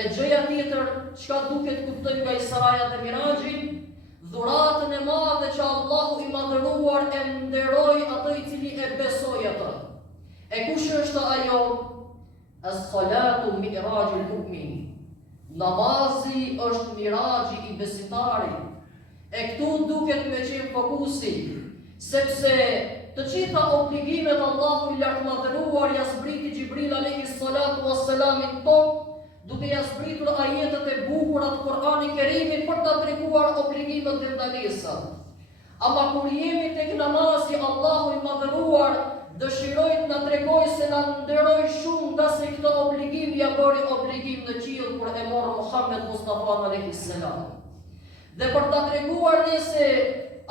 E gjëja tjetër, çka duket kuptojmë nga Israja dhe Miraxhi, dhuratën e madhe që Allahu i madhëruar e nderoi atë i cili e besoi atë. E kush është ajo? As-salatu mi'rajul mu'min. Namazi është miraxhi i besimtarit. E këtu duket me qenë fokusi, sepse të gjitha obligimet Allahu i lartë madhëruar ja zbriti Gjibril alayhi salatu wassalam tokë, duke ja zbritur ajetet e bukura të Kur'anit Kerimit për ta treguar obligimet dhe ndalesat. Ama kur jemi tek namazi, Allahu i madhëruar dëshiroi të na tregojë se na nderoi shumë nga se këtë obligim ja bëri obligim në qiell kur e morë Muhammed Mustafa alayhi salam. Dhe për ta treguar ne se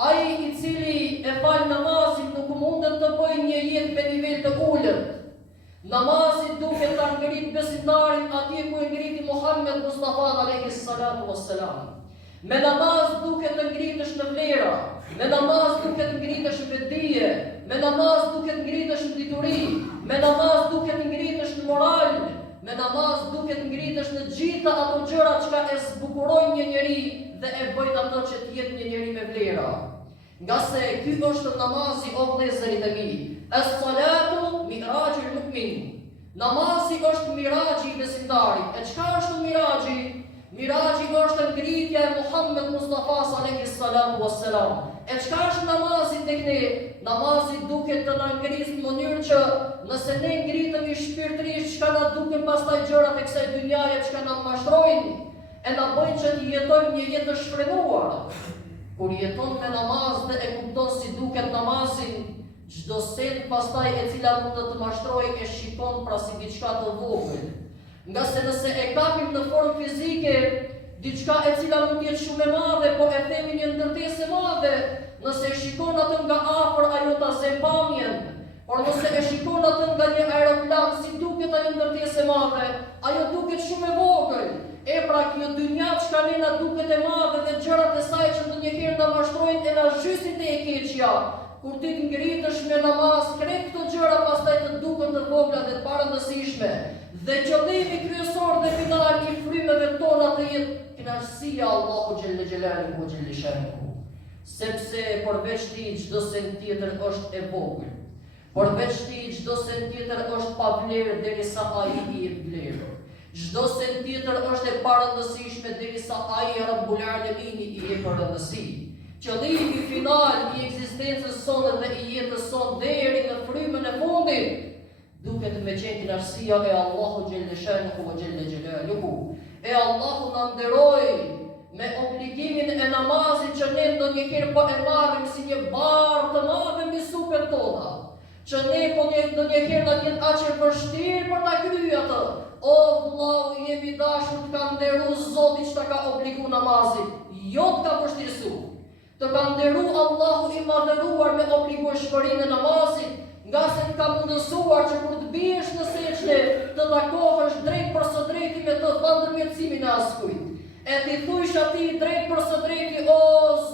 ai i cili e fal namazin nuk mundet të bëjë një jetë me nivel të ulët. Namazi duhet ta ngrit besimtarin atje ku e ngriti Muhammed Mustafa alayhi salatu wassalam. Me namaz duhet të ngritesh në vlera, me namaz duhet të ngritesh në dije, me namaz duhet të ngritesh në dituri, me namaz duhet të ngritesh në moral, me namaz duhet të ngritesh në gjitha ato gjëra që e zbukurojnë një njeri dhe e bëjnë ato që të jetë një njeri me vlera. Nga se ky është namazi o vëllezërit e mi. As-salatu mi'rajul mu'min. Namazi është miraxhi i besimtarit. E çka është miraxhi? Miraxhi është ngritja e Muhammed Mustafa alayhi salatu wassalam. E çka është namazi tek ne? Namazi duket të na ngrisë në mënyrë që nëse ne ngritemi shpirtërisht, çka na duken pastaj gjërat e kësaj dynjaje çka na mashtrojnë, e na bëjnë që të jetojmë një jetë të shfrenuar. Kur jeton me namaz dhe e kupton si duket namazin, çdo sen pastaj e cila mund të mashtrojë e shikon pra si diçka të vogël. Nga se nëse e kapim në formë fizike, diçka e cila mund të jetë shumë e madhe, po e themi një ndërtesë e madhe, nëse e shikon atë nga afër ajo ta zë pamjen, por nëse e shikon atë nga një aeroplan si duket ajo ndërtesë e madhe, ajo duket shumë e vogël. E pra kjo dynja çka ne na duket e madhe dhe gjërat e saj që ndonjëherë na mashtrojnë e na zhysin te e keqja. Kur ti të ngritesh me namaz, krejt këto gjëra pastaj të duken të vogla dhe të parëndësishme. Dhe qëllimi kryesor dhe final i frymeve tona të jetë kënaqësia Allahu xhelle xhelaluhu ve xhelle shanuhu. Sepse përveç ti çdo sen tjetër është e vogël. Përveç ti çdo sen tjetër është pa vlerë derisa ai i jep vlerë. Çdo sen tjetër është e parëndësishme derisa ai Rabbul Alamin i jep rëndësi. Qëllimi final i ekzistencës sonë dhe i jetës sonë deri në frymën e fundit duket me qenë kënaqësia e Allahu xhelle shanuhu ve xhelle xhelaluhu. E Allahu na nderoi me obligimin e namazit që ne ndonjëherë po e marrim si një barë të madhe mbi supet tona. Që ne po ndonjëherë na jetë aq e vështirë për ta kryer atë. O vllau, jemi dashur të ka nderu Zoti që ta ka obligu namazit, jo të ka vështirësu. Të ka nderu Allahu i madhëruar me obligueshmërinë e namazit, nga se të ka mundësuar që kur të biesh në seçte të takohesh drejt për së drejti me të pandërmjetësimin e askujt. E ti thush atij drejt për së drejti, o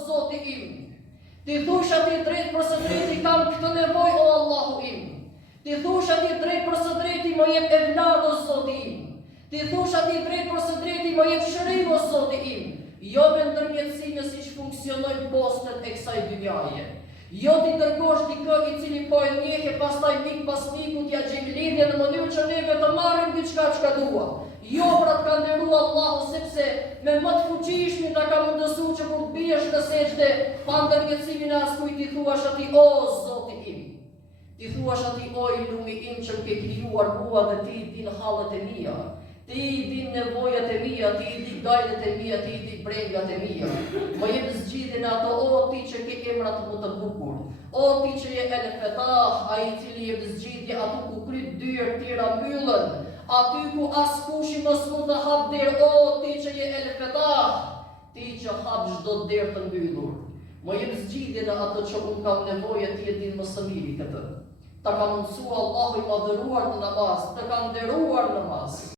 Zoti im. Ti thush atij drejt për së drejti, kam këtë nevojë, o Allahu im. Ti thush atij drejt për së drejti, më jep evlad, o Zoti im. Ti thush atij drejt për së drejti, më jep shërim, o Zoti im. Jo me ndërmjetësime si që funksionojnë postet e kësaj dynjaje. Jo ti dërgosh dikë i cili po e njeh e pastaj mik pas miku t'ja gjejmë lidhje në mënyrë që neve të marrim diçka çka dua. Jo pra të ka nderu Allahu, sepse me më të fuqishmin ta ka mundësuar që kur të biesh në seçde pa ndërmjetësimin e askujt ti thuash atij, o Zoti im. Ti thuash atij, o i lumi im që më ke krijuar mua dhe ti i din hallet e mia. Ti i din nevojat e mia, ti i din gajlet e mia, ti i din brengat e mia. Më jep zgjidhjen e ato, o ti që ke emrat më të bukur. O ti që je El Fetah, ai i cili jep zgjidhje aty ku kryt dyert tjera mbyllen, aty ku askush mos mund të hap derë, o ti që je El Fetah, ti që hap çdo derë të mbyllur. Më jep zgjidhjen e ato që unë kam nevojë, ti e din më së miri këtë. Ta ka mundësua Allahu i madhëruar në namaz, të ka nderuar namaz.